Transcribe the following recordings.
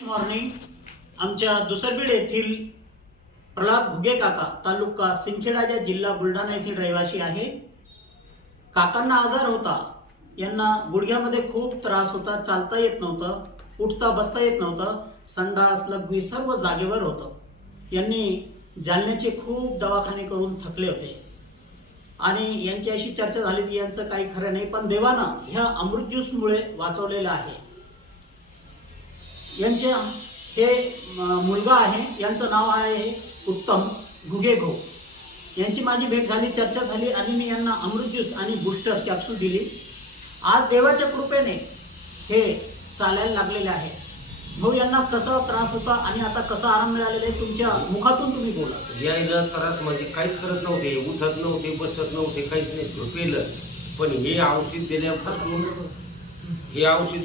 Morning आमच्या दुसरबीड येथील प्रल्हाद घुगे काका तालुका सिंदखेडा जिल्हा बुलढाणा येथील रहिवासी आहे। काकांना आजार होता, यांना गुडघ्यामध्ये खूप त्रास होता, चालता येत नव्हतं, उठता बसता येत नव्हतं, संडास लघवी सर्व जागेवर होतं। यांनी जालन्याचे खूप दवाखाने करून थकले होते आणि यांची अशी चर्चा झाली की यांचं काही खरं नाही, पण देवानं ह्या अमृत ज्यूसमुळे वाचवलेलं आहे। यांचे हे मुलगा आहे, यांचं नाव आहे उत्तम घुगे घो। यांची माझी भेट झाली, चर्चा झाली आणि मी यांना अमृत ज्यूस आणि बूस्टर कॅप्सूल दिली। आज देवाच्या कृपेने हे चालायला लागलेले आहे। भाऊ, यांना कसा त्रास होता आणि आता कसा आराम मिळालेला आहे, तुमच्या मुखातून तुम्ही बोला। यायला त्रास म्हणजे काहीच करत नव्हते, उठत नव्हते, बसत नव्हते, काहीच नाही, झोपेलं। पण हे औषध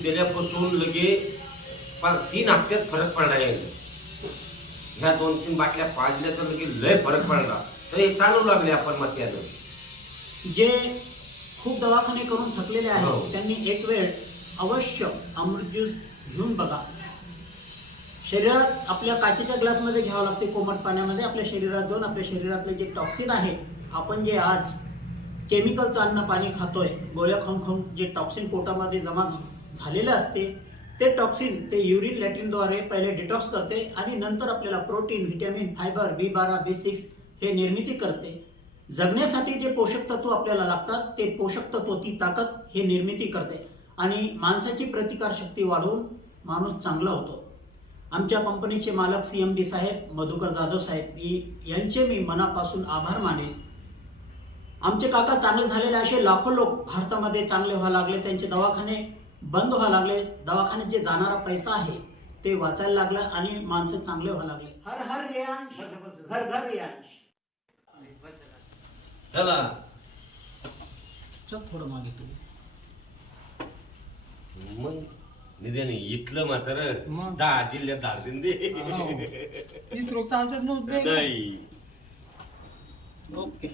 दिल्यापासून लगे 3 हप्त्यात फरक पडला आहे। ह्या 2-3 बाटल्या पाजल्या तर लगे लय फरक पडला। तर हे चालू लागले आपण मत्यानं। जे खूप दवाखाने करून थकलेले आहेत त्यांनी एक वेळ अवश्य अमृत ज्यूस घेऊन बघा। शरीरात आपल्या काचेच्या ग्लासमध्ये घ्यावं लागते, कोमट पाण्यामध्ये आपल्या शरीरात जाऊन आपल्या शरीरातले जे टॉक्सिन आहे, आपण जे आज केमिकलचं अन्न पाणी खातोय, गोळ्या खाऊन खाऊन जे टॉक्सिन पोटामध्ये जमा झालेलं असते, ते टॉक्सिन ते युरिन लॅट्रिनद्वारे पहिले डिटॉक्स करते आणि नंतर आपल्याला protein, vitamin, fibre, B12, B6 हे निर्मिती करते। जगण्यासाठी जे पोषक तत्व आपल्याला लागतात ते पोषक तत्व, ती ताकद हे निर्मिती करते आणि माणसाची प्रतिकारशक्ती वाढवून माणूस चांगला होतो। आमच्या कंपनीचे मालक CMD साहेब मधुकर जाधव साहेब यांचे मी मनापासून आभार मानेन। आमचे काका चांगले झालेले असे लाखो लोक भारतामध्ये चांगले व्हायला लागले, त्यांचे दवाखाने बंद व्हायला लागले, दवाखान्यात जे जाणारा पैसा आहे ते वाचायला लागला आणि माणसं चांगले व्हायला लागले। हर हर रियांश, घर घर रियांश। चला चल थोडं मागे तू मग निधन इथलं मात्र 10 जिल्ह्यात धाड देऊन दे। चालतात नाही ओके।